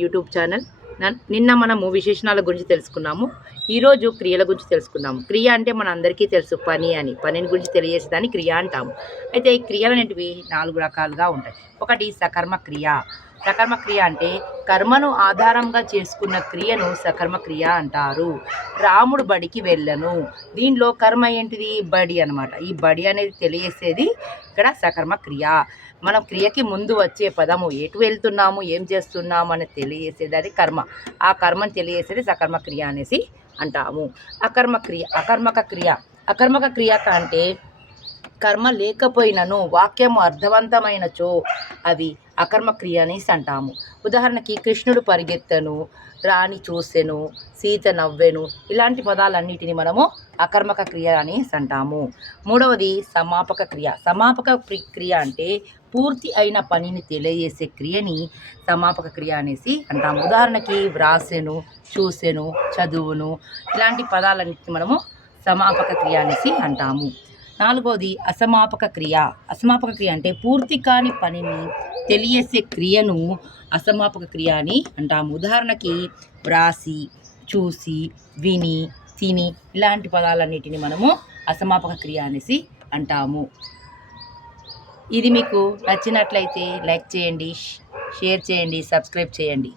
YouTube channel. నిన్న మనము విశేషణాల గురించి తెలుసుకున్నాము. ఈరోజు క్రియల గురించి తెలుసుకున్నాము. క్రియ అంటే మన అందరికీ తెలుసు పని అని. పనిని గురించి తెలియజేసేదాన్ని క్రియ అంటాము. అయితే ఈ క్రియలు అనేటివి 4 రకాలుగా ఉంటాయి. ఒకటి సకర్మ క్రియ. సకర్మ క్రియ అంటే కర్మను ఆధారంగా చేసుకున్న క్రియను సకర్మ క్రియ అంటారు. రాముడు బడికి వెళ్ళను. దీనిలో కర్మ ఏంటిది? బడి అనమాట. ఈ బడి అనేది తెలియజేసేది ఇక్కడ సకర్మ క్రియ. మనం క్రియకి ముందు వచ్చే పదము ఎటు వెళ్తున్నాము, ఏం చేస్తున్నాము అని తెలియజేసేది అది కర్మ. ఆ కర్మను తెలియజేసేది సకర్మ క్రియ అనేసి అంటాము. అకర్మక క్రియ. అకర్మక క్రియ అంటే కర్మ లేకపోయినను వాక్యము అర్థవంతమైనచో అవి అకర్మ క్రియ అనేసి అంటాము. ఉదాహరణకి కృష్ణుడు పరిగెత్తను, రాణి చూసెను, సీత నవ్వెను, ఇలాంటి పదాలన్నిటిని మనము అకర్మక క్రియ అనేసి అంటాము. మూడవది సమాపక క్రియ. సమాపక క్రియ అంటే పూర్తి అయిన పనిని తెలియజేసే క్రియని సమాపక క్రియ అనేసి అంటాము. ఉదాహరణకి వ్రాసెను, చూసెను, చదువును, ఇలాంటి పదాలన్నిటిని మనము సమాపక క్రియ అనేసి అంటాము. నాలుగవది అసమాపక క్రియ. అసమాపక క్రియ అంటే పూర్తి కాని పనిని తెలియసే క్రియను అసమాపక క్రియ అని అంటాము. ఉదాహరణకి వ్రాసి, చూసి, విని, తిని, ఇలాంటి పదాలన్నిటిని మనము అసమాపక క్రియ అనేసి అంటాము. ఇది మీకు నచ్చినట్లయితే లైక్ చేయండి, షేర్ చేయండి, సబ్స్క్రైబ్ చేయండి.